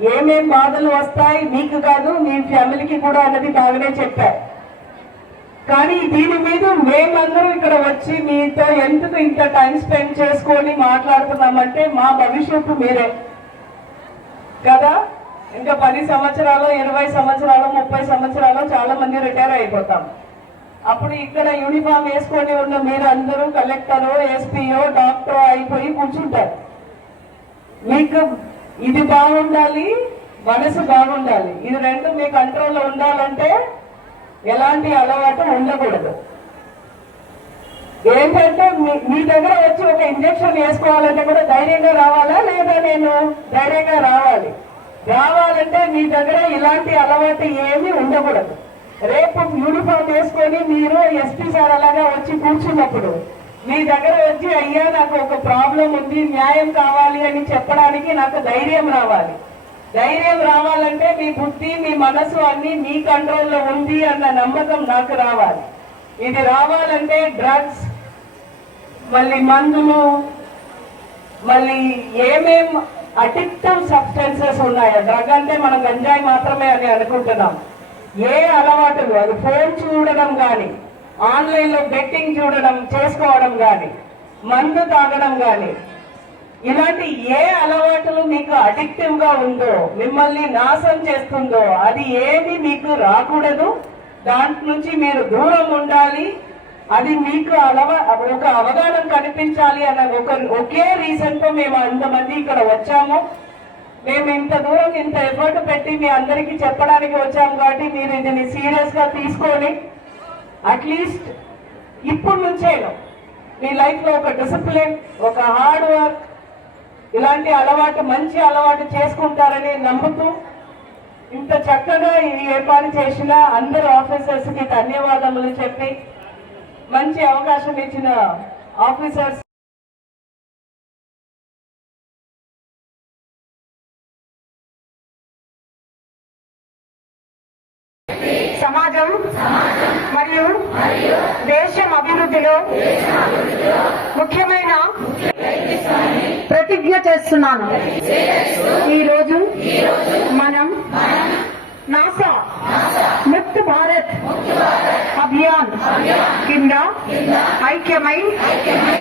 ఏమేం బాధలు వస్తాయి మీకు కాదు మీ ఫ్యామిలీకి కూడా అన్నది బాగానే చెప్పారు కానీ దీని మీద మేమందరం ఇక్కడ వచ్చి మీతో ఎందుకు ఇంత టైం స్పెండ్ చేసుకొని మాట్లాడుతున్నామంటే మా భవిష్యత్తు మీరే. కదా? ఇంకా పది సంవత్సరాలు ఇరవై సంవత్సరాలు ముప్పై సంవత్సరాలు చాలా మంది రిటైర్ అయిపోతాం. అప్పుడు ఇక్కడ యూనిఫామ్ వేసుకొని ఉన్న మీరు అందరూ ఎస్పీఓ డాక్టర్ అయిపోయి కూర్చుంటారు. మీకు ఇది బాగుండాలి మనసు బాగుండాలి. ఇది రెండు మీ కంట్రోల్లో ఉండాలంటే ఎలాంటి అలవాటు ఉండకూడదు. ఏంటంటే మీ- మీ దగ్గర వచ్చి ఒక ఇంజెక్షన్ వేసుకోవాలంటే కూడా ధైర్యంగా రావాలా? లేదా నేను ధైర్యంగా రావాలి? రావాలంటే మీ దగ్గర ఇలాంటి అలవాటు ఏమీ ఉండకూడదు. రేపు యూనిఫామ్ వేసుకొని మీరు ఎస్పీ సార్ అలాగా వచ్చి కూర్చున్నప్పుడు మీ దగ్గర వచ్చి అయ్యా నాకు ఒక ప్రాబ్లం ఉంది న్యాయం కావాలి అని చెప్పడానికి నాకు ధైర్యం రావాలి. ధైర్యం రావాలంటే మీ బుద్ధి మీ మనసు అన్ని మీ కంట్రోల్లో ఉంది అన్న నమ్మకం నాకు రావాలి. ఇది రావాలంటే డ్రగ్స్ మళ్ళీ మందులు మళ్ళీ ఏమేం అడిక్టివ్ సబ్స్టెన్సెస్ ఉన్నాయో? డ్రగ్ అంటే మనం గంజాయి మాత్రమే అని అనుకుంటున్నాం. ఏ అలవాటులు అది ఫోన్ చూడడం కానీ ఆన్లైన్లో బెట్టింగ్ చూడడం చేసుకోవడం కానీ మందు తాగడం కానీ ఇలాంటి ఏ అలవాటులు మీకు అడిక్టివ్గా ఉందో మిమ్మల్ని నాశనం చేస్తుందో అది ఏది మీకు రాకూడదు. దాంట్ నుంచి మీరు దూరం ఉండాలి. అది మీకు అలవా ఒక అవగాహన కనిపించాలి అన్న ఒక ఒకే రీజన్తో మేము అంతమంది ఇక్కడ వచ్చాము. మేము ఇంత దూరం ఇంత ఎఫర్ట్ పెట్టి మీ అందరికీ చెప్పడానికి వచ్చాము కాబట్టి మీరు దీన్ని సీరియస్గా తీసుకొని అట్లీస్ట్ ఇప్పుడు నుంచే మీ లైఫ్లో ఒక డిసిప్లిన్ ఒక హార్డ్ వర్క్ ఇలాంటి అలవాటు మంచి అలవాటు చేసుకుంటారని నమ్ముతూ ఇంత చక్కగా ఈ ఏర్పాటు చేసిన అందరు ఆఫీసర్స్కి ధన్యవాదములు చెప్పి మంచి అవకాశం ఇచ్చిన ఆఫీసర్స్ సమాజం మరియు దేశం అభివృద్ధిలో ముఖ్యమైన ప్రతిజ్ఞ చేస్తున్నాను. ఈరోజు మనం నాసా ముక్త్ భారత్ అభియాన్ కింద ఐక్యమై